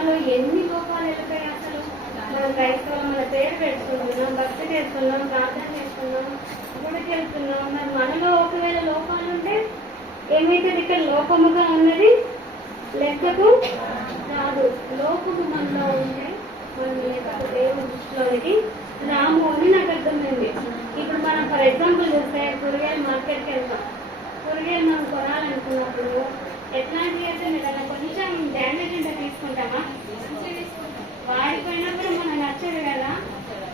మనలో ఎన్ని లోపాలు వెళ్తాయి అసలు. మనం క్రైస్తవం మన పేరు పెట్టుకుంటున్నాం, భక్తి చేస్తున్నాం, ప్రార్థన చేస్తున్నాం, గుడికి వెళ్తున్నాం. మరి మనలో ఒకవేళ లోపాలు ఉంటే ఏమైతుంది? ఇక్కడ లోపముగా ఉన్నది లెక్కకు రాదు. లోపము మనలో ఉంటే మనం లెక్కకు దేవుని దృష్టిలోనికి రాము అని నాకు అర్థమైంది. ఇప్పుడు మనం ఫర్ ఎగ్జాంపుల్ చూస్తే కూరగాయలు మార్కెట్కి వెళ్తాం. కూరగాయలు మనం కొనాలనుకున్నప్పుడు ఎట్లాంటివి అయితే ఏదైనా కొంచెం డ్యామేజ్ ఉంటే తీసుకుంటామా? వాడిపోయినప్పుడు మనం నచ్చదు కదా.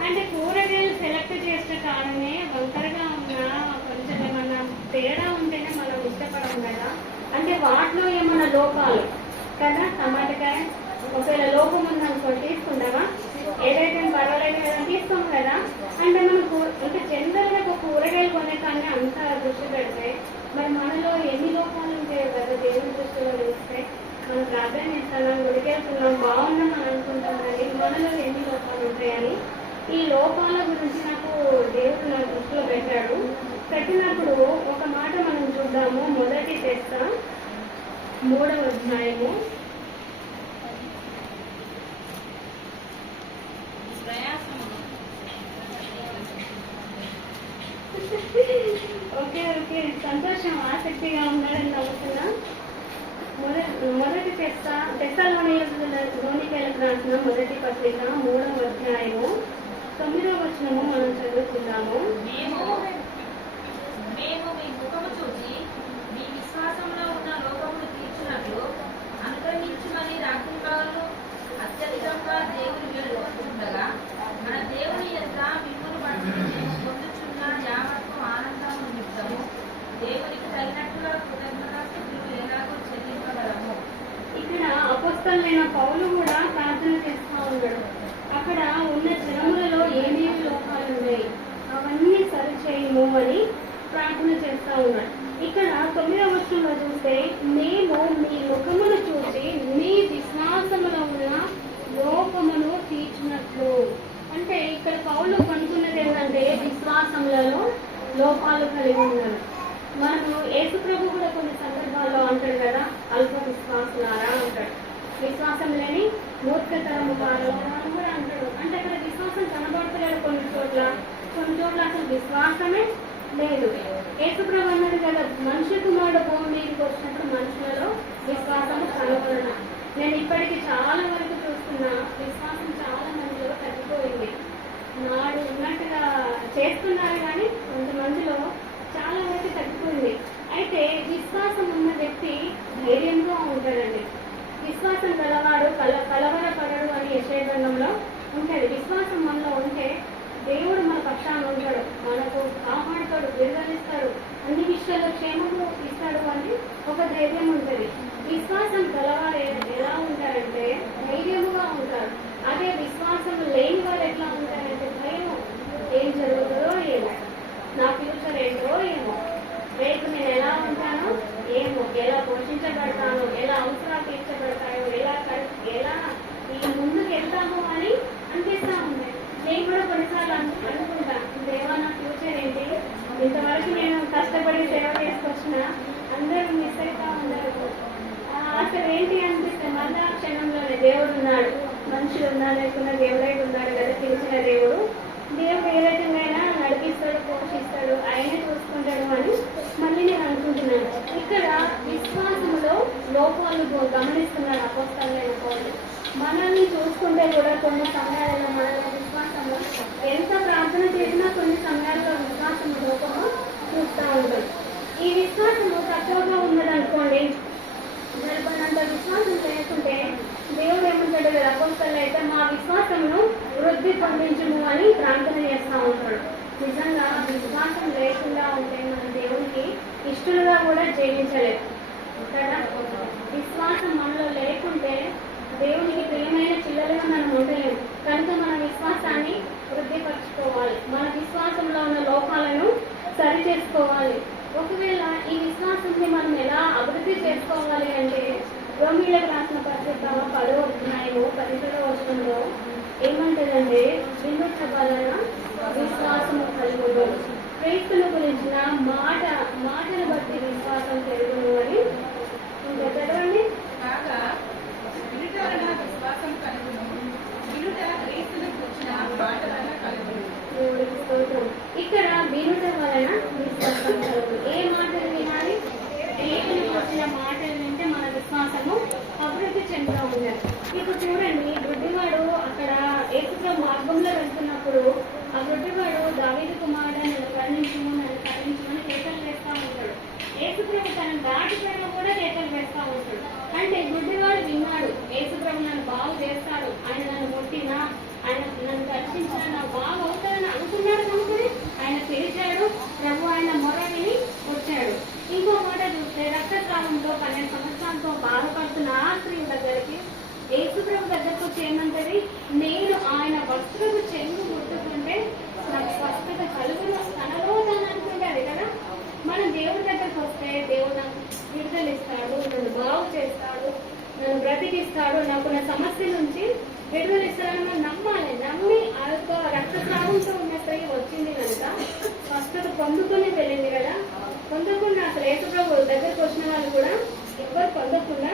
అంటే కూరగాయలు సెలెక్ట్ చేసే కారణమే వంకరగా ఉన్నా కొంచెం ఏమన్నా తేడా ఉంటేనే మనం ఇష్టపడం కదా. అంటే వాటిలో ఏమన్నా లోపాలు కదా. టమాటకాయ ఒకవేళ లోపం ఉందనుకో తీసుకుంటామా? ఏదైతే పర్వాలేదు కదా తీసుకోం కదా. అంటే మనకు అంటే జనరల్గా ఒక కూరగాయలు కొనే కానీ అంత దృష్టి పెడితే మరి మనలో ఎన్ని లోపాలు ఉంటాయో కదా. దేవుని దృష్టిలో చూస్తే మనం ప్రార్థన చేస్తున్నాం, గుడికి వెళ్తున్నాం, బాగున్నాం అని అనుకుంటాం, కానీ మనలో ఎన్ని లోపాలు ఉంటాయని ఈ లోపాల గురించి నాకు దేవుడు నా దృష్టిలో పెట్టాడు. పెట్టినప్పుడు ఒక మాట మనం చూద్దాము. మొదటి తెస్సా 3వ అధ్యాయము. ఓకే ఓకే సంతోషం, ఆసక్తిగా ఉన్నాడని నమ్ముతున్నా. మొదటి తెస్సలోనికైలకు రాసిన మొదటి పత్రిక 3వ అధ్యాయము 9వ వచనము మనం చదువుతున్నాము. మేము మీ ముఖము చూసి మీ విశ్వాసంలో ఉన్న లోపమును తీర్చినట్లు అనుగ్రహించమని రాత్రింపగలు అత్యధికంగా దేవుని వేడుకుంటుండగా మన దేవుని యొక్క మిమ్మును బట్టి మేము పొందుచున్న యావత్తు ఆనందము నిమిత్తము దేవునికి తగినట్టుగా కృతజ్ఞతాస్తుతులు ఎలాగో చెల్లింపగలము. ఇక్కడ అపొస్తలుడైన పౌలు కూడా ప్రార్థన చేస్తూ ఉన్నాడు. అక్కడ ఉన్న జనములలో ఏమేమి లోపాలు ఉన్నాయి అవన్నీ సరిచేయము అని ప్రార్థన చేస్తూ ఉన్నాడు. ఇక్కడ 9వ వచనంలో చూస్తే మేము మీ ముఖమును చూసి మీ విశ్వాసములో ఉన్న లోపమును తీర్చినట్లు. అంటే ఇక్కడ పౌలు కనుక్కున్నది ఏంటంటే విశ్వాసములలో లోపాలు కలిగి ఉన్నారు. మనము యేసు ప్రభు కూడా కొన్ని సందర్భాల్లో అంటాడు కదా, అల్ప విశ్వాసులారా అంటాడు. విశ్వాసం లేని మూర్ఖతరము వారు అని కూడా అంటాడు. అంటే అక్కడ విశ్వాసం కనబడతలేదు కొన్ని చోట్ల అసలు విశ్వాసమే లేదు. యేసు ప్రభు అన్నాడు కదా, మనుష్య కుమారుడు భూమి మీదకి వచ్చినప్పుడు మనుషులలో విశ్వాసము కనబడడం. నేను ఇప్పటికీ చాలా వరకు చూస్తున్నా విశ్వాసం చాలా మందిలో తగ్గిపోయింది. నాడు ఉన్నట్టుగా చేస్తున్నారు కానీ కొంతమందిలో చాలా వరకు తగ్గిపోయింది. అయితే విశ్వాసం ఉన్న వ్యక్తి ధైర్యంగా ఉంటాడండి. విశ్వాసం గలవాడు కలవరపడడు అని యెషయా గ్రంథంలో ఉంటాడు. విశ్వాసం మనలో ఉంటే దేవుడు మన పక్షాన ఉంటాడు, మనకు కాపాడుతాడు, విడుదలిస్తాడు, అన్ని విషయాల్లో క్షేమము ఇస్తాడు అని ఒక ధైర్యం ఉంటుంది. విశ్వాసం గలవారు ఎలా ఉంటారంటే ధైర్యముగా ఉంటారు. అదే విశ్వాసం లేని వారు ఎట్లా ఉంటారంటే భయం, ఏం జరుగుతుందో ఏమో, నా ఫ్యూచర్ ఏంటో ఏమో, రేపు నేను ఎలా ఉంటానో ఏమో, ఎలా పోషించబడతానో, ఎలా అవసరాలు తీర్చబడతాయో, ఎలా ఈ ముందుకు వెళ్తామో అని అనిపిస్తూ ఉంటాయి. నేను కూడా కొన్నిసార్లు అనుకుంటా, దేవా నా ఫ్యూచర్ ఏంటి, ఇంతవరకు నేను కష్టపడి సేవ చేసుకొచ్చిన అందరూ మిస్ అవుతా ఉన్నారు, అసలు ఏంటి అనిపిస్తే మళ్ళా క్షణంలోనే దేవుడు ఉన్నాడు, మనుషులు ఉన్నా లేకున్నా దేవుడై ఉన్నాడు కదా, పిలిచిన దేవుడు ఏ రకంగా నడిపిస్తాడు, పోషిస్తాడు, ఆయనే చూసుకుంటాడు అని మళ్ళీ నేను అనుకుంటున్నాను. ఇక్కడ విశ్వాసంలో లోపాలు గమనిస్తున్నాడు అపోస్తలుడైన పౌలు. మనల్ని చూసుకుంటే కూడా కొన్ని సమయాలలో మనలో విశ్వాసంలో ఎంత ప్రార్థన చేసినా కొన్ని సమయాల్లో విశ్వాసం లోపము చూస్తూ ఉంటుంది. ఈ విశ్వాసము తక్కువగా ఉన్నదనుకోండి, సరిపడినంత విశ్వాసం లేకుంటే దేవుడు ఏమంటాడు కదా, అపోస్తలులు అయితే మా విశ్వాసమును వృద్ధి పొందించుము అని ప్రార్థన చేస్తూ ఉంటాడు. నిజంగా విశ్వాసం లేకుండా ఉంటే మన దేవునికి ఇష్టలుగా కూడా జీవించలేదు కదా. విశ్వాసం మనలో లేకుంటే దేవునికి ప్రియమైన పిల్లలుగా మనం ఉండలేము. కనుక మన విశ్వాసాన్ని వృద్ధిపరచుకోవాలి, మన విశ్వాసంలో ఉన్న లోపాలను సరి చేసుకోవాలి. ఒకవేళ ఈ విశ్వాసాన్ని మనం ఎలా అభివృద్ధి చేసుకోవాలి అంటే రోమీయులకు రాసిన పత్రిక 10వ అధ్యాయము 17వ వచనంలో ఏమంటదంటే వినుట వలన విశ్వాసము కలుగును, క్రీస్తును గురించిన మాటను బట్టి విశ్వాసం పెరుగును అని ఇంకా చదవండి. కాగా వినుట వలన విశ్వాసం ఉంటారు. ఏ మాటలు వినాలి? దేవుని వచ్చిన మాటలు వింటే మన విశ్వాసము అభివృద్ధి చెందుతూ ఉంటారు. ఇప్పుడు చూడండి, గుడ్డివాడు అక్కడ యేసుప్రభు మార్గంలో వెళ్తున్నప్పుడు ఆ గుడ్డివాడు దావీదు కుమారుడు నన్ను కరుణించమని కేకలు వేస్తూ ఉంటాడు. యేసుప్రభు తనను దాటిపోయినా కూడా కేకలు వేస్తూ ఉంటాడు. అంటే గుడ్డివాడు విన్నాడు, యేసుప్రభు నన్ను బాగు చేస్తాడు, ఆయన నన్ను ముట్టినా, ఆయన నన్ను రక్షించినా నా బాగు అవుతాడని అనుకున్నాడు కనుక ఆయన పిలిచాడు. ప్రభు ఆయన మొర విని వచ్చాడు. ఇంకో మాట చూస్తే రక్తస్రావంతో 12 సంవత్సరాలతో బాధపడుతున్న ఆ స్త్రీ దగ్గరికి యేసుప్రభు దగ్గరకు వచ్చి ఏమంటది? నేను ఆయన వస్త్రపు చెంగు ముట్టుకుంటే నాకు స్వస్థత కలుగును తనలో తను అనుకుంటారు కదా. మనం దేవుడి దగ్గరకు వస్తే దేవుడు నాకు విడుదలిస్తాడు, నన్ను బాగు చేస్తాడు, నన్ను బ్రతికిస్తాడు, నాకు నా సమస్య నుంచి విడుదలిస్తాడని మనం నమ్మాలి. నమ్మి ఆ యొక్క రక్తస్రావంతో ఉన్న స్త్రీ వచ్చింది కనుక స్వస్థత పొందుకుని వెళ్ళింది కదా. పొందకుండా అసలు యేసుప్రభు దగ్గరకు వచ్చిన వాళ్ళు కూడా ఎవరు పొందకుండా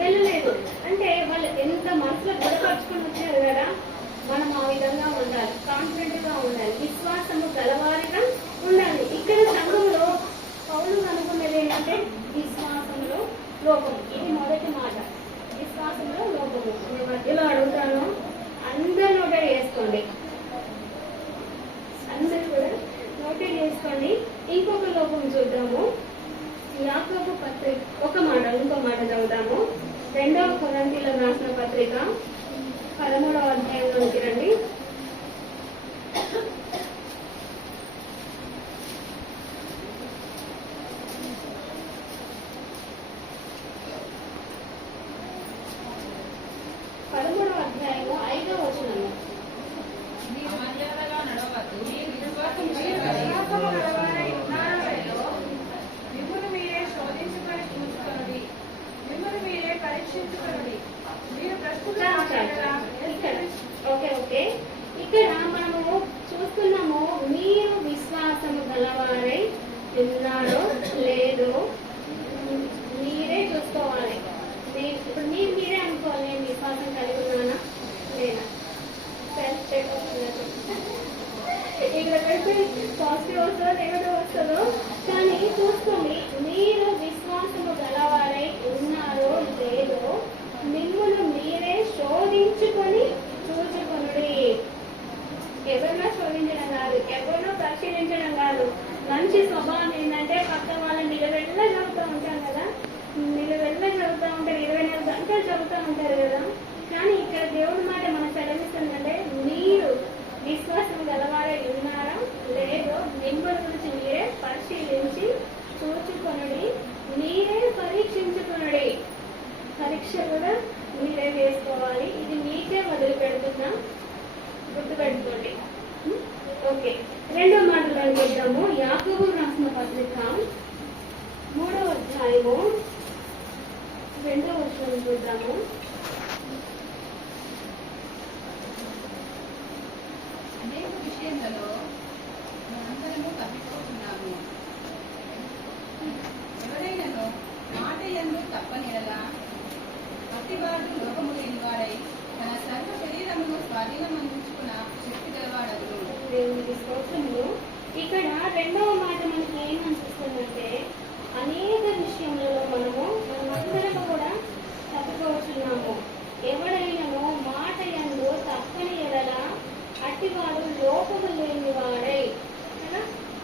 వెళ్ళలేదు. అంటే వాళ్ళు ఎంత మనసులో బలపరుచుకుని వచ్చారు కదా. మనం ఆ విధంగా ఉండాలి, కాన్ఫిడెంట్ గా ఉండాలి, విశ్వాసము గలవారిగా ఉండాలి. ఇక్కడ సంఘంలో పౌలు అనుకున్నది ఏంటంటే విశ్వాసంలో లోపం. ఇది మొదటి మాట, విశ్వాసంలో లోపము. నేను మధ్యలో అడుగుతాను, అందరూ నోటెడ్ చేసుకోండి, అందరూ కూడా నోటెడ్ చేసుకోండి. ఇంకొక లోపం చూద్దాము. యాకోబు పత్రిక ఇంకో మాట చదువుదాము. 2వ కొరింథీయులకు రాసిన పత్రిక 13వ అధ్యాయంలోకి రండి. ఓకే, ఇక్కడ మనము చూస్తున్నాము, మీరు విశ్వాసము గలవారై ఉన్నారో లేదో మీరే చూసుకోవాలి. ఇప్పుడు మీరే అనుకోవాలి, నేను విశ్వాసం కలిగి ఉన్నానా లేదా. సెల్ఫ్ చెక్ ఇక్కడ పాజిటివ్ వస్తుందో నెగటివ్ వస్తుందో కానీ చూసుకోండి. మీరు విశ్వాసము గలవారై ఉన్నారో లేదో మిమ్మల్ని మీరే శోధించుకొని చూచుకొనుడి. ఎవరినో శోధించడం కాదు, ఎవరినో పరిశీలించడం కాదు. మంచి స్వభావం ఏంటంటే పక్క వాళ్ళని నిలవెళ్ళ చదువుతూ ఉంటాం కదా, నిలవెళ్ళ చదువుతూ ఉంటారు, 24 గంటలు చదువుతూ ఉంటారు కదా. కానీ ఇక్కడ దేవుడి మాట మనం సెలవిస్తుందంటే మీరు విశ్వాసం గలవారై ఉన్నారా లేదో మిమ్మల్ని గురించి మీరే పరిశీలించి చూచుకొనుడి, మీరే పరీక్షించుకొనుడి. పరీక్ష కూడా మీరే చేసుకోవాలి. ఇది మీకే వదిలిపెడుతున్నా, గుర్తుపెట్టుకోండి. ఓకే, 2వ మాటలో చూద్దాము. యాకోబు రాసిన పత్రిక 3వ అధ్యాయము 2వ వచనం చూద్దాము. అనేక విషయాలలో మనందరము తప్పిపోతున్నాము. ఎవరైనాను మాట యందు తప్పని ఎడలా ప్రతివాడు లోకము లేని వాడై తన సర్వ శరీరమును స్వాధీనం అందించుకున్న శక్తి గలవాడను. దేవునికి స్తోత్రములు. ఇక్కడ 2వ మాట మనకి ఏమనిపిస్తుందంటే అనేక విషయములలో మనమందరము కూడా తప్పిపోతున్నాము. ఎవడైనాను మాట యందు తప్పని ఎడలా అట్టివాడు లోపము లేని వాడై కదా.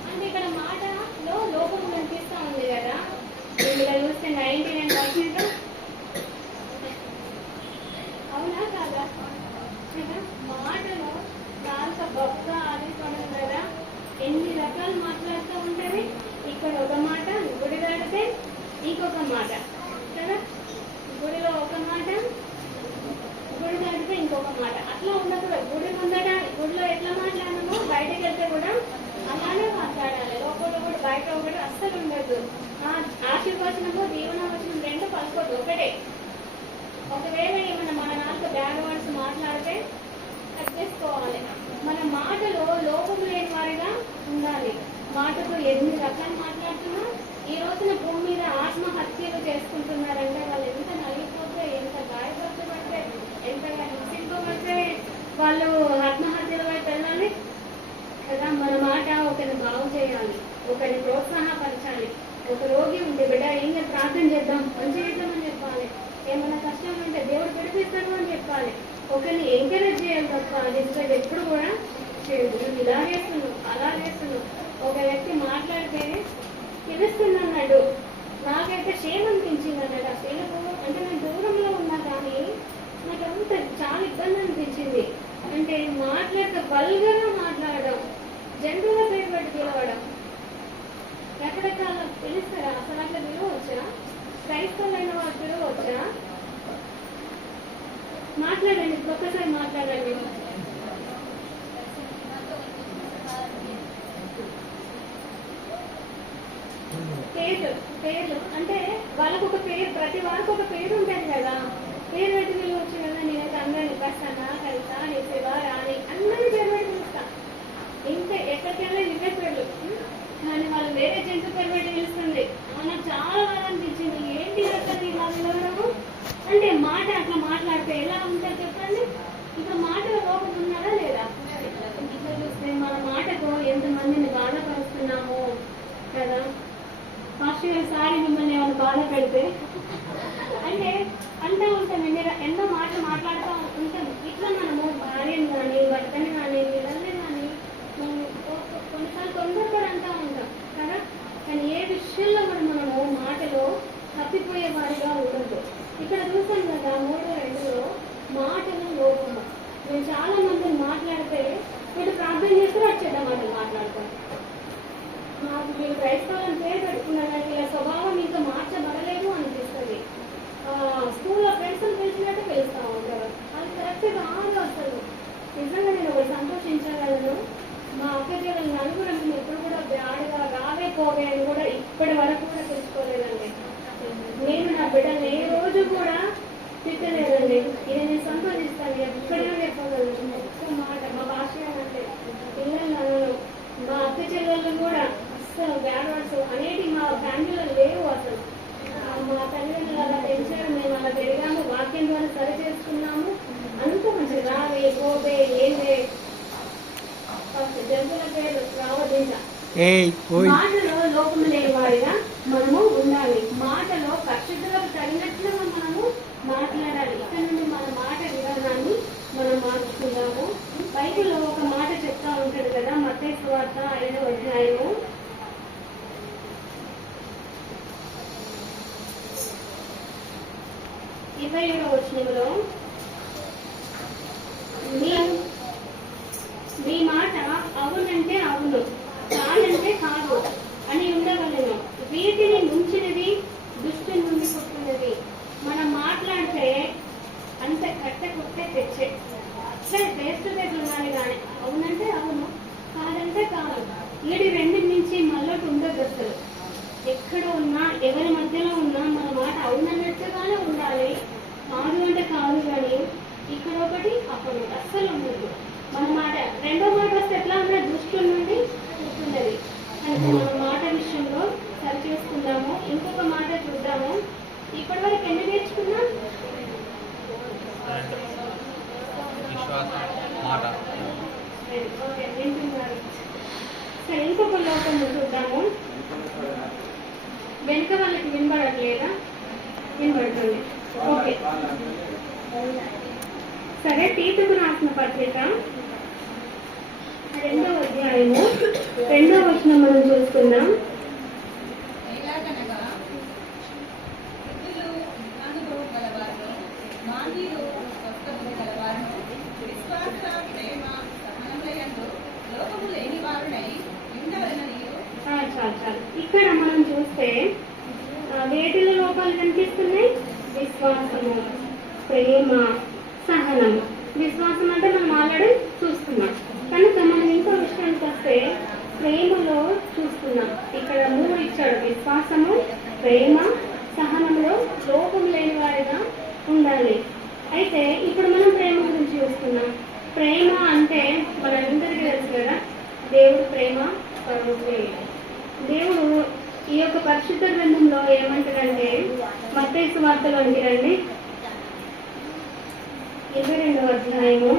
అంటే ఇక్కడ మాటలో లోపము కనిపిస్తా ఉంది కదా. ఇందులో చూస్తే 99% అవునా కాదా? మాటలో నాలుక బొక్క ఆడిపోవడం కదా. ఎన్ని రకాలు మాట్లాడుతూ ఉంటుంది. ఇక్కడ ఒక మాట, గుడి దాడితే ఇంకొక మాట కదా. గుడిలో ఒక మాట, గుడి దాటితే ఇంకొక మాట. అట్లా ఉండకూడదు. గుడి ముందట గుడిలో ఎట్లా మాట్లాడమో బయటకు వెళ్తే కూడా అలానే మాట్లాడాలి. లోపల కూడా బయట ఒకటి అస్సలు ఉండదు. ఆశీర్వచనము దీవెనవచనం 2 పలుకోదు, ఒకటే. ఒకవేళ ఏమన్నా మన నాలుగు బ్యాడ్ వర్డ్స్ మాట్లాడితే తగ్గేసుకోవాలి. మన మాటలో లోపం లేని వారిగా ఉండాలి. మాటతో ఎన్ని రకాలు మాట్లాడుతున్నా ఈ రోజున భూమి మీద ఆత్మహత్యలు చేసుకుంటున్నారంటే వాళ్ళు ఎంత నలిగిపోతే, ఎంత గాయపరచబడితే, ఎంతగా హింసింపబడితే వాళ్ళు ఆత్మహత్యల వైపు వెళ్ళాలి కదా. మన మాట ఒకరిని బాగు చేయాలి, ఒకరిని ప్రోత్సాహం ఒకరిని ఎంకరేజ్ చేయాలి తప్ప డిస్కరేజ్ ఎప్పుడు కూడా చేయదు. నువ్వు ఇలా చేస్తున్నావు, అలా చేస్తున్నావు. ఒక వ్యక్తి మాట్లాడితే తెలుస్తుంది అన్నాడు. నాకైతే షేమ్ అనిపించింది అన్నాడు. అసలు అంటే నేను దూరంలో ఉన్నా కానీ నాకు అంత చాలా ఇబ్బంది అనిపించింది. అంటే మాట్లాడితే వల్గర్గా మాట్లాడడం, జంతువుల పేరు పెట్టి పిలవడం, ఎక్కడెక్కడ పిలుస్తారా? అసలు అట్లా పిలవచ్చా? క్రైస్తవులైన వాళ్ళు పిలవచ్చా? మాట్లాడండి, ఒక్కసారి మాట్లాడండి. పేర్లు అంటే వాళ్ళకు ఒక పేరు, ప్రతి వారికి ఒక పేరు ఉంటుంది కదా. పేరు పెట్టి పిలవచ్చు కదా. నేనైతే అందరిని వస్తానా, కలిసా, నేసేవా, రాని అందరినీ పేరు పెట్టి పిలుస్తా. ఇంతే, ఎక్కడికైనా ఇవే పేర్లు. కానీ వాళ్ళు వేరే జంతు పేరు పెట్టి పిలుస్తుంది. నాకు చాలా బాగా అనిపించింది. ఏంటి అక్కడ ఇలా పిలవడము అంటే మాట అట్లా మాట్లాడితే ఎలా ఉంటుంది చెప్పండి? ఇంకా మాటల లోపం ఉన్నారా లేదా? ఇట్లా చూస్తే మన మాటకు ఎంతమందిని బాధపరుస్తున్నాము కదా. సారి మిమ్మల్ని ఏమైనా బాధ పెడితే అంటే అంటూ ఉంటాం, మీరు ఎన్నో మాటలు మాట్లాడుతూ ఉంటాం. ఇట్లా మనము భార్యను కానీ, భర్తని కానీ, వీళ్ళని కానీ కొన్నిసార్లు తొందరపడి అంటూ ఉంటాం కదా. కానీ ఏ విషయంలో కూడా మనము మాటలో తప్పిపోయే వారిగా ఉండదు. ఇక్కడ చూసాం కదా 3:2 మాటలు లోపము. మేము చాలా మందిని మాట్లాడితే వీళ్ళు ప్రార్థన చేస్తే వచ్చేద్ద మాటలు మాట్లాడతాం. నాకు మీరు క్రైస్తవులను పేరు పెట్టుకున్నాను, ఇలా స్వభావం ఇంకా మార్చబడలేదు అనిపిస్తుంది. స్కూల్లో ఫ్రెండ్స్ని పిలిచినట్టు పిలుస్తూ ఉంటారు. అది కరెక్ట్ కాదు అసలు. నిజంగా నేను ఒకటి సంతోషించగలను. మా అక్క చెల్లెలు నలుగురు మేము ఎప్పుడు కూడా బ్యాడ్గా రావే పోవే అని కూడా ఇప్పటి వరకు కూడా తెలుసుకోలేదండి. నేను నా బిడ్డను ఏ రోజు కూడా తిట్టలేదండి. ఇది నేను సంతోషిస్తాను. ఎక్కడైనా చెప్పగలను ఒక్క మాట. మా భాష అంటే పిల్లలు, మా అక్క చెల్లెళ్ళు కూడా అస్సలు బ్యాడ్ వర్డ్స్ అనేవి మా ఫ్యామిలీలో లేవు అసలు. మా తల్లిదండ్రులు అలా పెంచారు, మేము అలా పెరిగాము, వాక్యం ద్వారా సరి చేసుకున్నాము. అంత మంచిది. రావే పోవే ఏందే జంతువుల పేరు రావద్దు. మాటలో లోపం లేని వాడిగా మనము ఉండాలి. మాటలో పరిశుద్ధులకు తగినట్లుగా మనము మాట్లాడాలి. ఇక్కడ నుండి మన మాట విధానాన్ని మనం మార్చుకుందాము. బైబిల్లో ఒక మాట చెప్తా ఉంటాడు కదా, మత్తయి సువార్త 5వ అధ్యాయము 27వ వచనంలో మీ మాట అవునంటే అవును, కాదంటే కాదు అని ఉండవలను. వీటిని ముంచినది దుష్టుని నుండి పుట్టినది. మనం మాట్లాడితే అంత కట్ట కొట్టే తెచ్చే అట్లా ఫేస్ టు ఫేస్ ఉండాలి. కానీ అవునంటే అవును, కాదంటే కాదు. వీడి రెండింటి నుంచి మళ్ళీ ఉండదు అసలు. ఎక్కడ ఉన్నా, ఎవరి మధ్యలో ఉన్నా మన మాట అవునన్నట్టుగానే ఉండాలి. కాదు అంటే కాదు. కానీ ఇక్కడ ఒకటి అక్కడ అస్సలు ఉండదు. మన మాట రెండో మాట వస్తే ఎట్లా ఉన్నా దృష్టి నుండి పుట్టినది. అంటే మన మాట విషయంలో సరి చేసుకుందాము. ఇంకొక మాట చూద్దాము. ఇప్పటి వరకు ఎన్ని నేర్చుకున్నాం? ఓకే, వింటున్నారు. సరే, ఇంకొక లోకం చూద్దాము. వెనుక వాళ్ళకి వినబడట్లేదా? వినబడుతుంది. ఓకే, సరే. తీతుకు రాసిన పత్రిక 2వ అధ్యాయము 2వ వచనం మనం చూసుకుందాం. ఇక్కడ మనం చూస్తే వేటిలో లోపాలు కనిపిస్తున్నాయి? విశ్వాసము, ప్రేమ, సహనం. విశ్వాసం అంటే మనం ఆల్రెడీ చూస్తున్నాం. కనుక మనం ఇంకో విషయానికి వస్తే ప్రేమలో చూస్తున్నాం. ఇక్కడ 3 ఇచ్చాడు: విశ్వాసము, ప్రేమ, సహనంలో లోపం లేని వారిగా ఉండాలి. అయితే ఇప్పుడు మనం ప్రేమ గురించి చూస్తున్నాం. ప్రేమ అంటే మనందరికీ తెలుసు కదా, దేవుడు ప్రేమ స్వరూపే. దేవుడు ఈ యొక్క పరిశుద్ధ గ్రంథంలో ఏమంటారంటే, మత్తయి సువార్తలో అంటారండి 22వ అధ్యాయము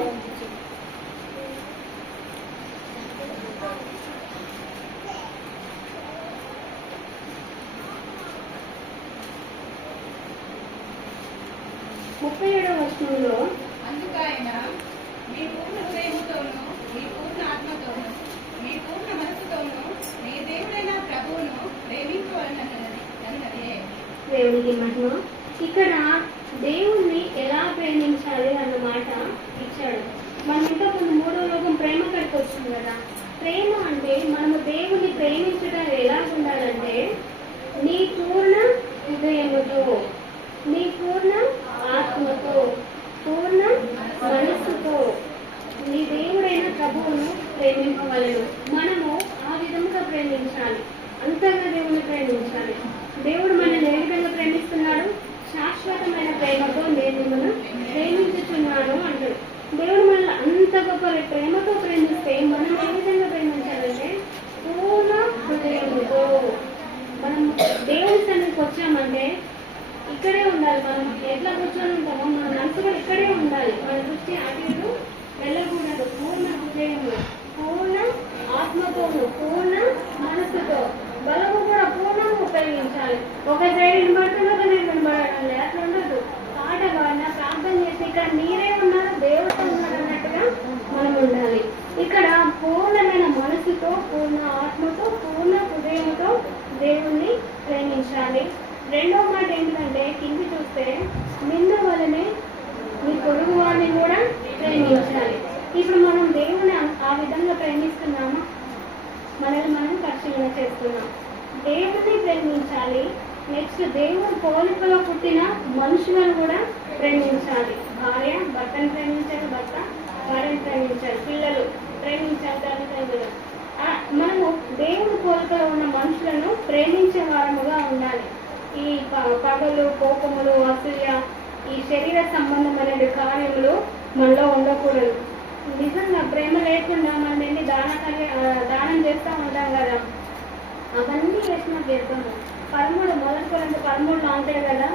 37వ వచనంలో అందుకైన మీ పూర్ణ హృదయముతోను మీ పూర్ణ ఆత్మతోను మీ పూర్ణ మనసుతోను మీ దేవుడైన ప్రభువును ప్రేమించవలనన్నదే. దేవునికి మహిమ. ఇక్కడ దేవుణ్ణి ఎలా ప్రేమించాలి అన్న మాట ఇచ్చాడు. మనం ఇంతకుముందు మూడో లోకం ప్రేమ కడికి వచ్చింది కదా. ప్రేమ అంటే మనము దేవుణ్ణి ప్రేమించడం ఎలా ఉండాలంటే నీ పూర్ణ హృదయముతో, నీ పూర్ణ ఆత్మతో, పూర్ణ మనస్సుతో నీ దేవుడైన ప్రభువును ప్రేమించవలను. మనము ఆ విధంగా ప్రేమించాలి, అంతగా దేవుని ప్రేమించాలి. దేవుడు మనల్ని ఏ విధంగా ప్రేమిస్తున్నాడు? శాశ్వతమైన ప్రేమతో నేను మిమ్మల్ని ప్రేమించుతున్నాను అంటాడు. దేవుడు మనల్ని అంత గొప్ప ప్రేమతో ప్రేమిస్తే మనం ఏ విధంగా ప్రేమించాలంటే పూర్ణ హృదయముతో. మనం దేవుని సన్నిధికి వచ్చామంటే ఇక్కడే ఉండాలి. మనం ఎట్లా కూర్చొని ఉంటామో మన మనసు కూడా ఇక్కడే ఉండాలి. మన దృష్టి అటు ఇటు వెళ్ళకూడదు. పూర్ణ హృదయము, పూర్ణ ఆత్మతోను, పూర్ణ మనసుతో, బలము కూడా పూర్ణంగా ఉపయోగించాలి. ఒక సైడ్ వినబడుతున్నా ఒక సైడ్ వినబడడం లేదు, అట్లా ఉండదు. పాట పాడినా ప్రార్థన చేసి ఇక్కడ నీరే ఉన్నారు, దేవుడు ఉన్నారు అన్నట్టుగా మనం ఉండాలి. ఇక్కడ పూర్ణమైన మనసుతో, పూర్ణ ఆత్మతో, పూర్ణ హృదయంతో దేవుణ్ణి ప్రేమించాలి. రెండో మాట ఏంటంటే కింది చూస్తే నిన్ను వలనే మీ పొరుగు వారిని కూడా ప్రేమించాలి. ఇప్పుడు మనం దేవుని ఆ విధంగా ప్రేమిస్తున్నామా? మనల్ని మనం పరిశీలన చేస్తున్నాం. దేవుని ప్రేమించాలి. నెక్స్ట్ దేవుని పోలికలో పుట్టిన మనుషులను కూడా ప్రేమించాలి. భార్య భర్తను ప్రేమించాలి, భర్త భార్యను ప్రేమించాలి, పిల్లలు ప్రేమించాలి, తల్లిదండ్రులు. మనము దేవుని పోలికలో ఉన్న మనుషులను ప్రేమించే వారముగా ఉండాలి. ఈ పగలు, కోపములు, అసూయ, ఈ శరీర సంబంధమైన కార్యములు మనలో ఉండకూడదు. నిజంగా ప్రేమ లేకుండా మనం ఎన్ని దానం చేస్తూ ఉంటాం కదా, అవన్నీ చేసినా చేస్తాము. 13 అంటాడు కదా,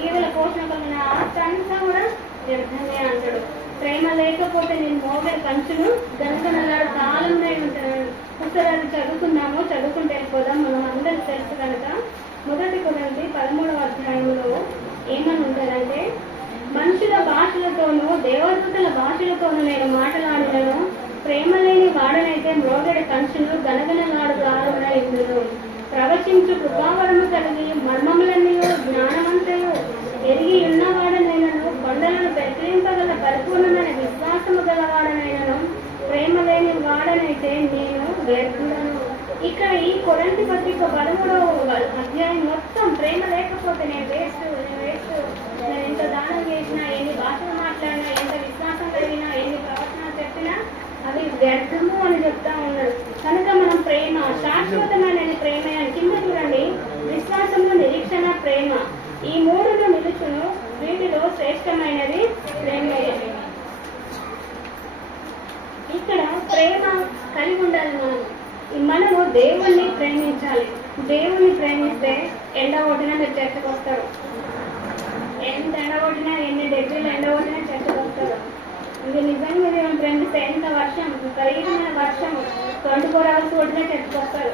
ఈదుల పోషణ కలిగిన ఆస్తి అంతా కూడా వ్యర్థమే అంటాడు. ప్రేమ లేకపోతే నేను మోగలి కంచును గనుకనలాడు కాలంలో ఉంటాడు. ఒకసారి అది చదువుకుంటే వెళ్ళిపోదాం. మనం అందరికి తెలుసు కనుక 1 కొరింథీ 13వ అధ్యాయంలో ఏమని ఉంటుందంటే, మనుషుల భాషలతోనూ దేవదూతల భాషలతోనూ నేను మాట్లాడినను, ప్రేమ లేని వాడనైతే మ్రోగడి కంచును గనగనలాడు గాలున ఇందును. ప్రవచించు కృపావరము కలిగి మర్మములన్నీ జ్ఞానవంతయు ఎరిగి ఉన్నవాడనైనను, కొండలను బెదిరింపగల పరిపూర్ణమైన విశ్వాసము గలవాడనైనను, ప్రేమ లేని వాడనైతే నేను వ్యర్థుడను. ఇక్కడ ఈ కొరింథీ పత్రిక 13వ అధ్యాయం మొత్తం ప్రేమ లేకపోతే నేను వేస్ట్, నేను ఎంత దానం చేసినా, ఎన్ని భాషలు మాట్లాడినా, ఎంత విశ్వాసం కలిగినా, ఎన్ని ప్రవచనాలు చెప్పినా అవి వ్యర్థము అని చెప్తా ఉన్నాడు. కనుక మనం ప్రేమ శాశ్వతమైన ప్రేమ అని కింద చూడండి. విశ్వాసము, నిరీక్షణ, ప్రేమ, ఈ మూడులో నిలుచును, వీటిలో శ్రేష్టమైనది ప్రేమే. ఇక్కడ ప్రేమ కలిగి ఉండాలి. మనము దేవుణ్ణి ప్రేమించాలి. దేవుణ్ణి ప్రేమిస్తే ఎండ కొట్టినా మీరు చర్చకు వస్తారు. ఎంత ఎండ కొట్టినా, ఎన్ని డిగ్రీలు ఎండ కొట్టినా చర్చకు వస్తారు. ఇది నిజంగా దేవుని ప్రేమిస్తే ఎంత వర్షం, విపరీతమైన వర్షం 24 hours కొట్టినా చర్చకు వస్తారు.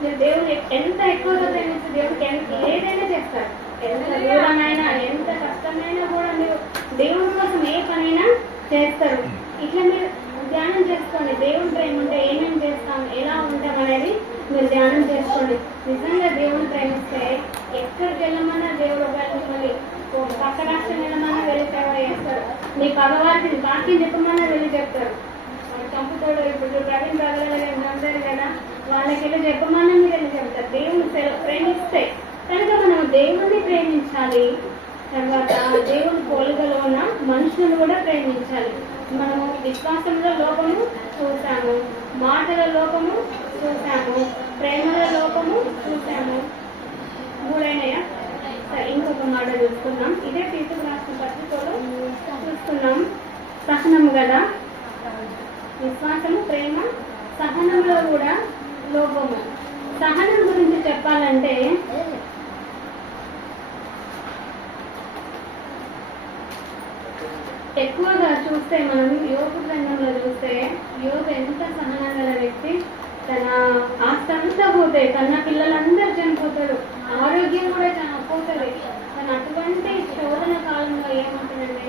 మీరు దేవుని ఎంత ఎక్కువగా ప్రేమిస్తే దేవుడికి ఏదైనా చేస్తారు. ఎంత దూరమైనా, ఎంత కష్టమైనా కూడా మీరు దేవుని కోసం ఏ పనైనా చేస్తారు. ఇట్లా మీరు ధ్యానం చేసుకోండి. దేవుని ప్రేమ ఉంటే ఏమేమి చేస్తాం, ఎలా ఉంటాం అనేది మీరు ధ్యానం చేసుకోండి. నిజంగా దేవుని ప్రేమిస్తే ఎక్కడికి వెళ్ళమన్నా దేవుడు మిమ్మల్ని పక్క రాష్ట్రం వెళ్ళమన్నా వెళ్ళి సేవ చేస్తారు. మీ పగవారికి వాక్యం చెప్పమన్నా వెళ్ళి చెప్తారు. చంపుతాడు. ఇప్పుడు ప్రవీణ్ ప్రజలు అందరు కదా, వాళ్ళకి వెళ్ళి చెప్పమన్నా మీరు వెళ్ళి చెప్తారు. దేవుని ప్రేమిస్తే కనుక మనం దేవుణ్ణి ప్రేమించాలి. తర్వాత దేవుని పోలికలో ఉన్న మనుషులను కూడా ప్రేమించాలి. మనము విశ్వాసంలో లోపము చూసాము, మాటల లోపము చూసాము, ప్రేమల లోపము చూసాము. మూడైనయా? సరే, ఇంకొక మాట చూసుకున్నాం. ఇదే తీర్పు రాష్ట్ర పత్రికలో చూస్తున్నాం. సహనము కదా, విశ్వాసము, ప్రేమ, సహనంలో కూడా లోపము. సహనం గురించి చెప్పాలంటే ఎక్కువగా చూస్తే మనం యోగ గ్రంథంలో చూస్తే యోగ ఎంత సహనం గల వ్యక్తి. తన ఆస్తి అంతా పోతాయి, తన పిల్లలందరూ చనిపోతాడు, ఆరోగ్యం కూడా పోతుంది. తను అటువంటి శోధన కాలంలో ఏమంటాడంటే,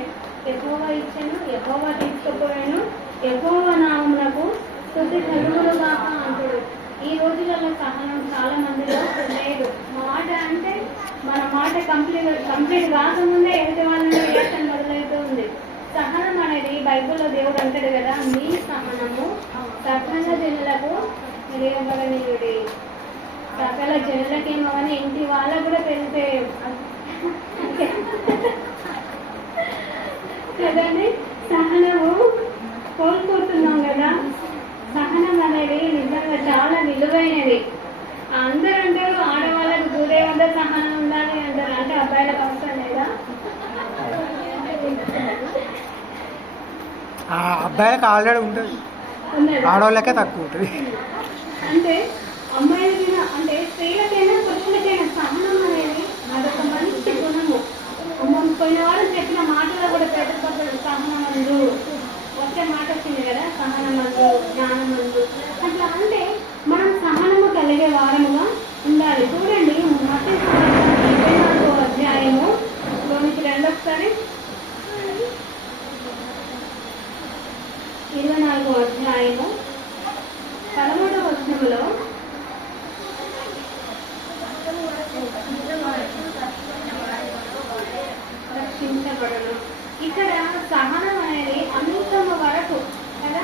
ఎక్కువగా ఇచ్చే యెహోవా తీసుకుపోయాను, యెహోవా నామమునకు స్తుతి కలుగునుగాక అంటాడు. ఈ రోజులలో సహనం చాలా మందిలో లేదు. మాట అంటే మన మాట కంప్లీట్ కాకముందే ఎదుటి వాళ్ళని రియాక్షన్ మొదలవుతూ ఉంది. సహనం అనేది బైబిల్లో దేవుడు అంటాడు కదా, మీ సహనము సకల జనులకు తెలియబడనియుడి. సకల జనులకేమో అని ఇంటి వాళ్ళకు కూడా తెలిసే కదండి. సహనము కోల్పోతున్నాం కదా. సహనం అనేది నిజంగా చాలా విలువైనది. అందరూ అంటారు ఆడవాళ్ళకు దూరేమంతా సహనం ఉండాలి అంటారు. అంటే అబ్బాయిలకు అవసరం లేదా? అబ్బాయిలకు ఆల్రెడీ ఉంటుంది, ఆడవాళ్ళకే తక్కువ ఉంటుంది. అంటే అమ్మాయిలకైనా అంటే స్త్రీలకైనా పురుషులకైనా సహనం అనేది అదొక మంచి గుణము. పోయిన వాళ్ళు చెప్పిన మాటలో కూడా ప్రతిపక్షుడు సహనమందు వచ్చే మాట వచ్చింది కదా, సహనమందు జ్ఞానమందు అట్లా. అంటే మనం సహనము కలిగే వారముగా ఉండాలి. చూడండి మత్తయి సువార్త 24వ అధ్యాయము లోనికి రండి ఒకసారి. 24వ అధ్యాయము 13వ వచనములో రక్షించబడను. ఇక్కడ సహనం అనేది అంతమ వరకు కదా,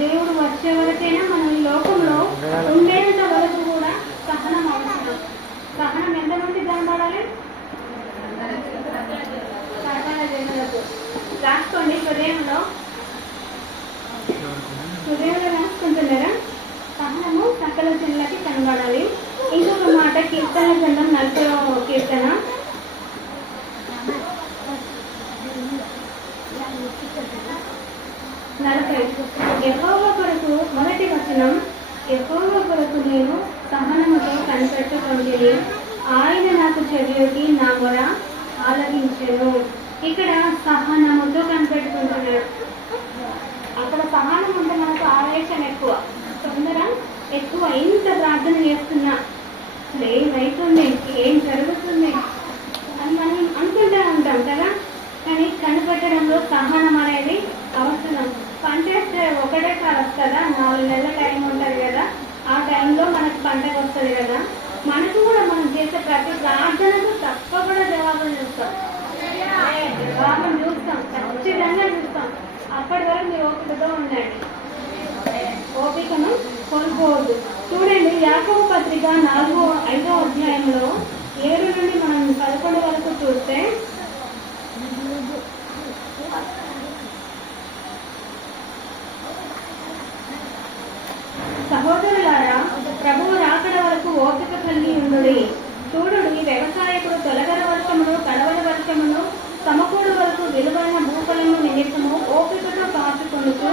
దేవుడు వచ్చే వరకైనా మనం ఈ లోకంలో ఉండేంత వరకు కూడా సహనం అవసరం. సహనం ఎంతమంది కనబడాలి? సకల జనులకు. రాసుకోండి హృదయంలో రాసుకుంటున్నారా? సహనము సకల జనులకి కనబడాలి. ఇంకొక మాట కీర్తన గ్రంథం 40వ కీర్తన 40. యెహోవా కొరకు మొదటి వచనం, యెహోవా కొరకు నేను సహనముతో కనిపెట్టుకొంటిని, ఆయన నాకు చెవియొగ్గి నా మొర ఆలకించెను. ఇక్కడ సహనముతో కనిపెట్టుకుంటున్నాడు. అక్కడ సహనం ఉంటే మనకు ఆవేశం ఎక్కువ, తొందర ఎక్కువ. ఎంత ప్రార్థన చేస్తున్నా ఏమైతుంది, ఏం జరుగుతుంది అని మనం అనుకుంటూ ఉంటాం కదా. కానీ కనిపెట్టడంలో సహనం అనేది అవసరం. పంటేస్తే ఒకటే కాదు వస్తుందా? 4 నెలల టైం ఉంటుంది కదా. ఆ టైంలో మనకు పంటకు వస్తుంది కదా. మనకు కూడా మనం చేసే ప్రతి ప్రార్థనకు తప్పకుండా జవాబులు చూస్తాం. జవాబులు చూస్తాం, ఖచ్చితంగా చూస్తాం. అప్పటి వరకు మీరు ఓపికతో ఉండండి, ఓపికను కోల్పోవద్దు. చూడండి యాకోబు పత్రిక 4వ-5వ అధ్యాయంలో 7 నుండి మనం 11 వరకు చూస్తే, సహోదరులారా, ప్రభువు రాకడ వరకు ఓపిక కలిగి ఉండుడి. చూడుడి, వ్యవసాయకుడు తొలగర వర్షమును కడవల వర్షమును సమకూడు వరకు విలువైన భూఫలము నిమిత్తము ఓపికతో కాచుకొనుచు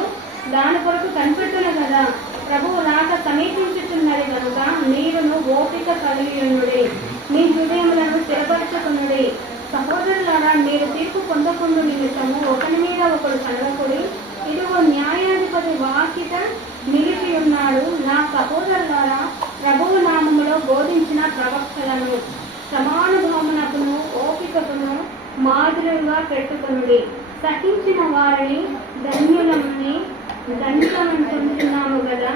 దాని కొరకు కనిపెట్టును కదా. ప్రభువు రాక సమీపించుచున్నది కనుక మీరును ఓపిక కలిగి ఉండుడి, మీ హృదయములను స్థిరపరచుకునుడి. సహోదరులారా, మీరు తీర్పు పొందకుండా నిమిత్తము ఒకరి మీద ఒకడు కలగకుడి. ఇదిగో న్యాయాధిపతి వాకిట నిలిపి ఉన్నాడు. నా సహోదరులారా, ప్రభువు నామములో బోధించిన ప్రవక్తలను సమానుభావనకును ఓపికకును మాదిరిగా పెట్టుకొనుడి. సహించిన వారిని ధన్యులమని దండులనుకుంటున్నాము కదా.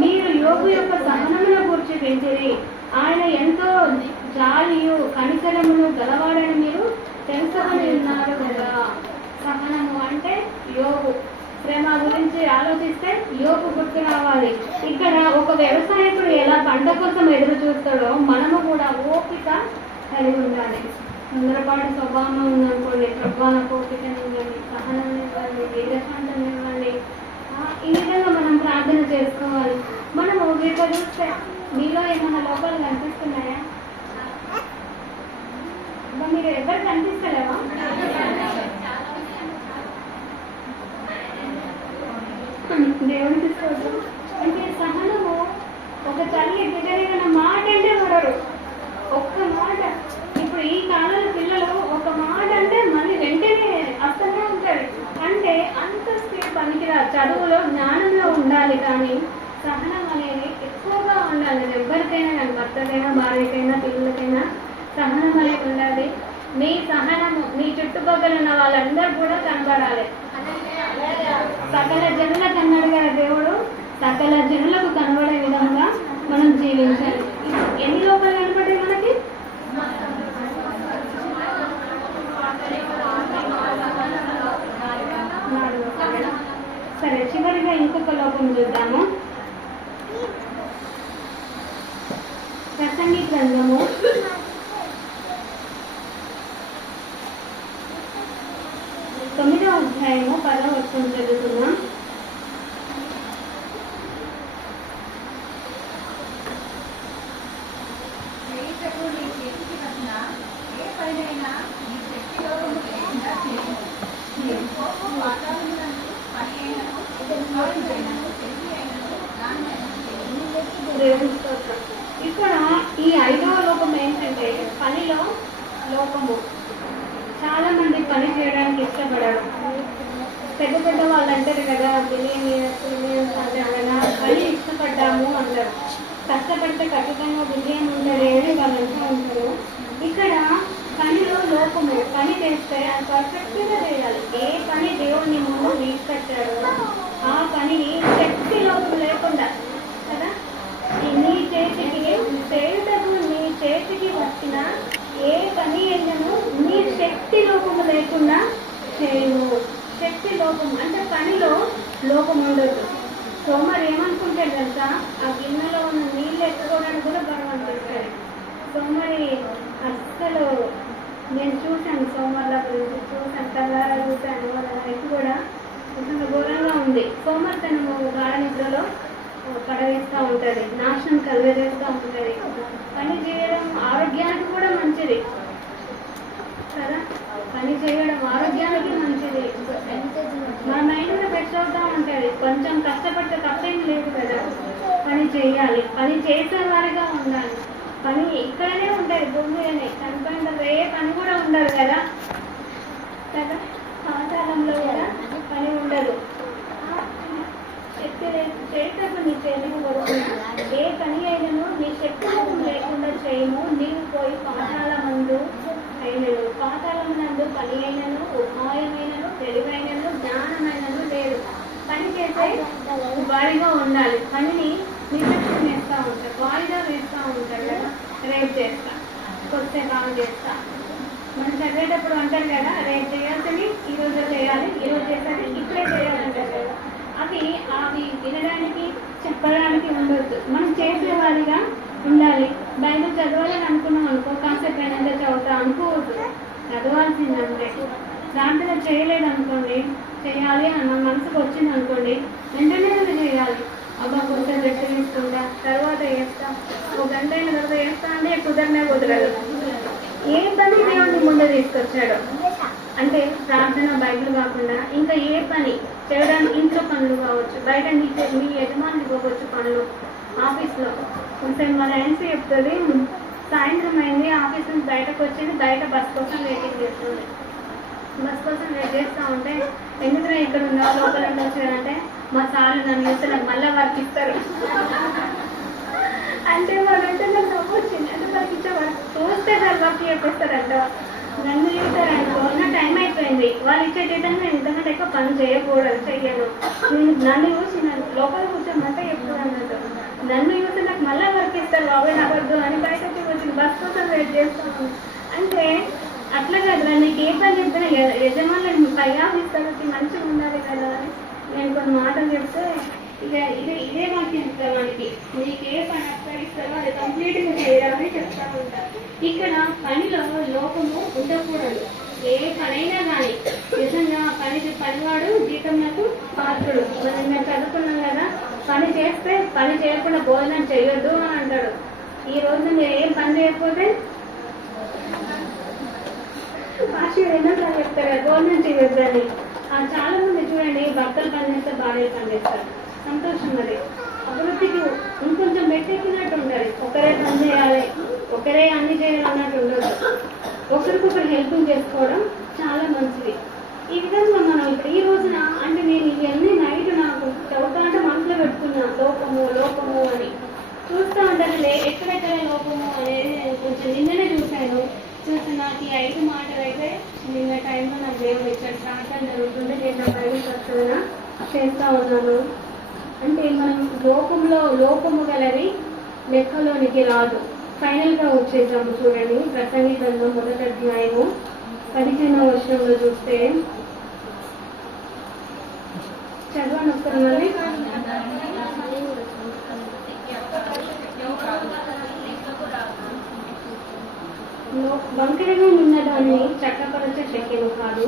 మీరు యోగు యొక్క సహనముల గురించి పెంచిరి. ఆయన ఎంతో జాలియు కనికరమును గలవాడని మీరు తెలుసుకొని ఉన్నారు కదా. సహనము అంటే యోగు. శ్రమ గురించి ఆలోచిస్తే యోగు గుర్తు రావాలి. ఇక్కడ ఒక వ్యవసాయకుడు ఎలా పంట కోసం ఎదురు చూస్తాడో మనము కూడా ఓపిక కలిగి ఉండాలి. తొందరపాటు స్వభావం ఉందనుకోండి, ప్రభావాలకు ఓపికనివ్వండి, సహనం ఇవ్వండి, దీర్ఘశాంతం ఇవ్వండి. ఈ విధంగా మనం ప్రార్థన చేసుకోవాలి. మనం ఓపిక చూస్తే మీలో ఏమైనా లోపాలు కనిపిస్తున్నాయా? మీరు ఎవరు కనిపిస్తలేవా? దేవుడికి స్తోత్రం. అంటే సహనము ఒక తల్లి బిడ్డన మాట అంటే మరరు ఒక్క మాట. ఇప్పుడు ఈ కాలంలో పిల్లలు ఒక మాట అంటే మళ్ళీ వెంటనే అస్తనే ఉంటాడు. అంటే అంత స్పీడ్ పనికిరాదు. చదువులో జ్ఞానంలో ఉండాలి, కానీ సహనం అనేది ఎక్కువగా ఉండాలి. ఎవరికైనా కానీ భర్తకైనా భార్యకైనా పిల్లలకైనా సహనం అనేది ఉండాలి. మీ సహనము మీ చుట్టుపక్కల ఉన్న వాళ్ళందరూ కూడా కనబడాలి. సకల జనులకు అన్నాడు కదా దేవుడు, సకల జనులకు కనబడే విధంగా మనం జీవించాలి. ఎన్ని లోకాలు కనబడే మనకి? సరే, చివరిగా ఇంకొక లోకం చూద్దాము. ప్రసంగి గ్రంథము 9వ అధ్యాయము 10వ వచనం చదువుతున్నాం. చేయుటకు నీ చేతికి వచ్చిన ఏ పనినైనా నీ శక్తిలోకము లేకుండా చేయము. నీ కోపం వాతావరణమునందు పని అయినను, భోజనమైనను, చెల్లి అయినను, దానమైనను చేయము. దేవుని స్తోత్రం. ఇక్కడ ఈ 5వ లోకం ఏంటంటే పనిలో లోకము. చాలా మంది పని చేయడానికి ఇష్టపడరు. పెద్ద పెద్ద వాళ్ళు అంటారు కదా, బిలియనియర్స్ అంటారు కదా, పని ఇష్టపడ్డాము అంటారు. కష్టపడితే ఖచ్చితంగా విజయం ఉంటుంది అని వాళ్ళు అంటూ ఉంటారు. ఇక్కడ పనిలో లోపము. పని చేస్తే అది పర్ఫెక్ట్గా చేయాలి. ఏ పని దేవుడిని ముందు తీసుకొచ్చాడో ఆ పనిని శక్తి లోపం లేకుండా కదా, నీ చేతికి చేయుటకు నీ చేతికి వచ్చిన ఏ పని అయినను నీ శక్తి లోపము లేకుండా చేయను. శక్తి లోపం అంటే పనిలో లోపం ఉండదు. సోమవారం ఏమనుకుంటాడు తెలుసా, ఆ గిన్నెలో ఉన్న నీళ్ళు ఎత్తుకోవడానికి కూడా గర్వం అనిపిస్తాడు. సోమవారి అస్సలు నేను చూశాను, సోమవారం గురించి చూశాను, కలరా చూశాను. వాళ్ళ లైఫ్ కూడా కొంచెం ఘోరంగా ఉంది. సోమవారతనము గాఢ నిద్రలో పడవేస్తూ ఉంటుంది, నాశనం కలుగజేస్తూ ఉంటుంది. పని చేయడం ఆరోగ్యానికి కూడా మంచిది కదా, పని చేయడం ఆరోగ్యానికి మంచిది. మన మైండ్ కూడా ఫ్రెష్ అవుతూ ఉంటుంది. కొంచెం కష్టపడితే తప్పేం లేదు కదా, పని చేయాలి. పని చేసే వారిగా ఉండాలి. పని ఇక్కడనే ఉంటుంది, భూమిలోనే. చనిపోయిన తర్వాత ఏ పని కూడా ఉండదు కదా, కదా పాతాళంలో కూడా పని ఉండదు. శక్తి చేతకు నీ చేతికి వస్తున్నా ఏ పని అయినను నీ శక్తి లేకుండా చేయము. నీవు పోయి పాతాళమందు అయినను, పాతాళమునందు పని అయినను, ఉపాయమైనను, తెలివైనను, జ్ఞానమైనను లేదు. పని చేసే వారిగా ఉండాలి. పనిని నిర్లక్ష్యం వేస్తూ ఉంటారు, వాయిదా వేస్తూ ఉంటారు కదా. రేపు చేస్తా, కొద్దిసే బాగా చేస్తా. మనం చదివేటప్పుడు అంటారు కదా, రేపు చేయాల్సింది ఈరోజు చేయాలి, ఈరోజు చేసేది ఇప్పుడే చేయాలంటారు కదా. అవి వినడానికి చెప్పడానికి ఉండొద్దు. మనం చేసేవారిగా ఉండాలి. బైబిల్ చదవాలని అనుకున్నాం అనుకో, కాసేపు అయినంత చదువుతా అనుకోవద్దు. చదవాల్సిందంటే దాంట్లో చేయలేదు అనుకోండి, చేయాలి అన్న మనసుకు వచ్చింది అనుకోండి, వెంటనే అది చేయాలి. అబ్బా కొంచెం రెస్ట్ తీసుకుంటా, తర్వాత వేస్తా, ఒక గంట అయిన తర్వాత వేస్తా అంటే కుదరనే కుదరదు. ఏ పని దేవుడిని ముందు తీసుకొచ్చాడు అంటే ప్రార్థన, బైబిల్ కాకుండా ఇంకా ఏ పని చేయడానికి, ఇంట్లో పనులు కావచ్చు, బయట మీ యజమానికి పోవచ్చు పనులు, ఆఫీస్లో. కొంచెం మన ఆయనసి చెప్తుంది, సాయంత్రం అయింది, ఆఫీస్ నుంచి బయటకు వచ్చింది, బయట బస్ కోసం వెయిటింగ్ చేస్తుంది. బస్ కోసం వెయిట్ చేస్తూ ఉంటే, ఎందుకంటే ఇక్కడ ఉన్న లోపల వచ్చారంటే మా సార్లు నన్ను చూస్తే నాకు మళ్ళీ వర్క్ ఇస్తారు అంటే వాళ్ళంటే నాకు నవ్వు వచ్చింది. అంటే వాళ్ళకి ఇచ్చే వర్క్ చూస్తే సార్ వర్క్ చెప్పేస్తారంట. నన్ను చూస్తారనుకో, నా టైం అయిపోయింది, వాళ్ళు ఇచ్చే జీతం నేను ఇంతకంటే ఎక్కువ పని చేయకూడదు, చెయ్యను. నన్ను చూసి నన్ను లోపల కూర్చోమంటే ఎప్పుడు అన్నట్టు, నన్ను చూసి నాకు మళ్ళీ వర్క్ ఇస్తారు, బాబాయ్ నవ్వద్దు అని బయటకి వచ్చింది, బస్ కోసం వెయిట్ చేస్తాను. అంటే అట్లా కదా, నీకు ఏ పని చెప్తున్నా యజమానులు పై ఆఫీస్ కాబట్టి మంచిగా ఉండాలి కదా అని నేను కొన్ని మాటలు చెప్తే, ఇక ఇదే వాక్యం మనకి, నీకు ఏ పని అప్పగిస్తారో అది కంప్లీట్గా చేయాలని చెప్తా ఉంటారు. ఇక్కడ పనిలో లోపము ఉండకూడదు. ఏ పనైనా కానీ నిజంగా పనివాడు జీతంలకు పాత్రుడు. మనం మేము చదువుకున్నాం కదా, పని చేస్తే పని చేయకుండా భోజనం చేయొద్దు అని అంటాడు. ఈ రోజు మీరు ఏం పని చేయకపోతే ఆశీర్వాదం ఎన్నోసార్లు చెప్తారు కదా, భోజనం చేయొద్దు అని. చాలా మంది చూడండి, భర్తలు పనిచేస్తే భార్యలు పనిచేస్తారు, సంతోషం. అది అభివృద్ధికి ఇంకొంచెం పెట్టెక్కినట్టు ఉండాలి. ఒకరే పని చేయాలి, ఒకరే అన్ని చేయాలి అన్నట్టు ఉండదు. ఒకరికొకరు హెల్పింగ్ చేసుకోవడం చాలా మంచిది. ఈ విధంగా మనం ఇప్పుడు ఈ రోజున అంటే నేను ఇవన్నీ నైట్ నాకు చదువుతా అంటే మనసులో పెట్టుకున్నా, లోపము లోపము అని చూస్తూ ఉంటాను. ఎక్కడెక్కడ లోపము అనేది కొంచెం నిన్ననే చూశాను. నాకు ఈ 5 మాటలు అయితే నిన్న టైంలో నాకు దేవుడు ఇచ్చాడు. ప్రార్థన జరుగుతుంటే నేను నా బైబిల్ చదువుతున్నా. చేస్తా ఉన్నాను. అంటే మనం లోపము గలవి లెక్కలోనికి రాదు. ఫైనల్గా వచ్చేసాము చూడండి. ప్రసంగి గ్రంథం 1వ అధ్యాయము 15వ వచనంలో చూస్తే చదవండి ఒకసారి మళ్ళీ. వంకరగా ఉన్నదాన్ని చట్టపరచ శక్యము కాదు,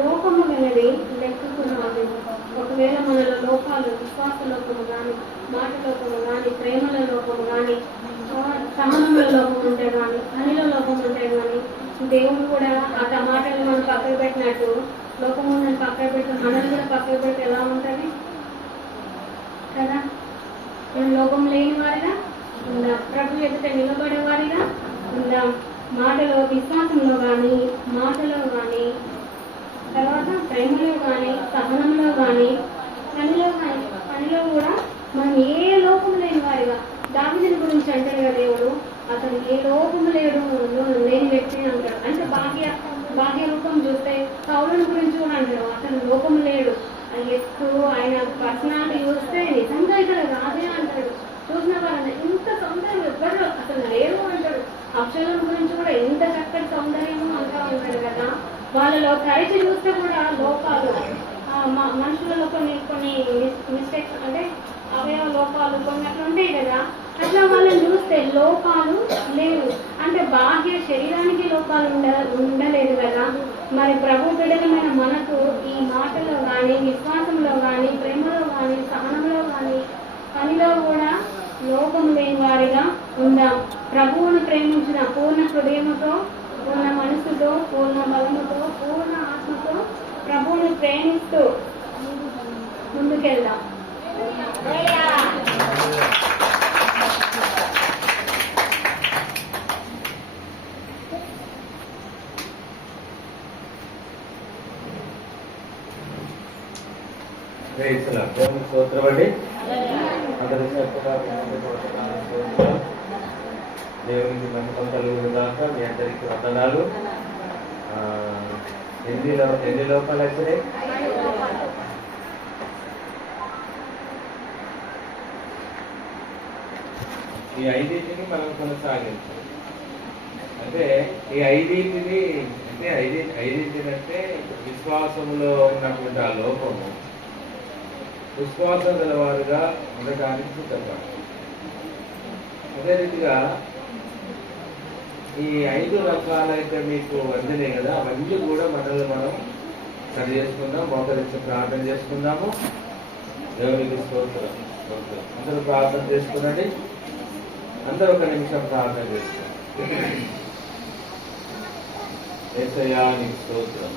లోపము గలది లెక్కకు రాదు. ఒకవేళ మనలో లోపాలు, విశ్వాస లోపము కానీ, మాట లోపము కానీ, ప్రేమల లోపము కానీ, సహనంలో లోపం ఉంటే కానీ, పనిలో లోపం ఉంటే కానీ, దేవుడు కూడా ఆ టమాటాలు మనం పక్కకు పెట్టినట్టు లోపము మనం పక్కకు పెట్టి మనల్ని కూడా పక్కకు పెడితే ఎలా ఉంటుంది కదా. మనం లోపం లేని వారిగా ఉందాం, ప్రభు ఎదుట నిలబడే వారిగా ఉందాం. మాటలో, విశ్వాసంలో కానీ, మాటలో కానీ, తర్వాత ప్రేమలో కానీ, సహనంలో కానీ, పనిలో కూడా మనం ఏ లోపం లేని వారిగా. దావీదుని గురించి అంటాడు కదా దేవుడు, అతను ఏ లోపము లేని వ్యక్తి అంటాడు. అంటే బాహ్య రూపం చూస్తే సౌలుని గురించి కూడా అంటాడు, అతను లోపము లేడు. ఎత్తు, ఆయన పర్సనాలిటీ చూస్తే నిజంగా ఇక్కడ రాజే అంటాడు. చూసిన వాళ్ళని ఇంత సౌందర్యం ఎవ్వరు అసలు లేరు అంటాడు. అక్షరం గురించి కూడా ఎంత చక్కటి సౌందర్యము అంటా ఉంటాడు కదా. వాళ్ళలో తరిచి చూస్తే కూడా లోపాలు, మనుషులలో కొన్ని మిస్టేక్స్ అంటే అవయవ లోపాలు కొన్ని అట్లా ఉంటాయి కదా. అట్లా వాళ్ళని చూస్తే లోపాలు లేవు. అంటే బాహ్య శరీరానికి లోపాలు ఉండలేదు కదా. మరి ప్రభు బిడ్డలమైన మనకు ఈ మాటలో కానీ, విశ్వాసంలో కానీ, ప్రేమలో కానీ, సహనంలో కానీ, పనిలో కూడా లోపం లేని వారిగా ఉందాం. ప్రభువును ప్రేమించిన పూర్ణ హృదయముతో, పూర్ణ మనసుతో, పూర్ణ బలముతో, పూర్ణ ఆత్మతో ప్రభువును ప్రేమిస్తూ ముందుకెళ్దాం. స్తోత్రమండి. దేవునికి నమ్మకం కలుగుతుందాక మీ అందరికీ వందనాలు. ఎన్ని లోకాలు వచ్చినాయి? ఈ ఐదింటిని మనం కొనసాగించాలి. అంటే ఈ ఐదింటిని అంటే విశ్వాసంలో ఉన్నటువంటి ఆ లోపము విశ్వాసం గలవారుగా ఉండటానికి సిద్ధపడాలి. అదే రీతిగా ఈ 5 రకాలైతే మీకు అందినాయి కదా, అవన్నీ కూడా మనల్ని మనం సరి చేసుకుందాం. మోకరించి ప్రార్థన చేసుకుందాము. దేవునికి స్తోత్రం. అందరూ ప్రార్థన చేసుకునండి. అందరూ ఒక నిమిషం ప్రార్థన చేసుకోండి. యేసయ్యా నీకు స్తోత్రం.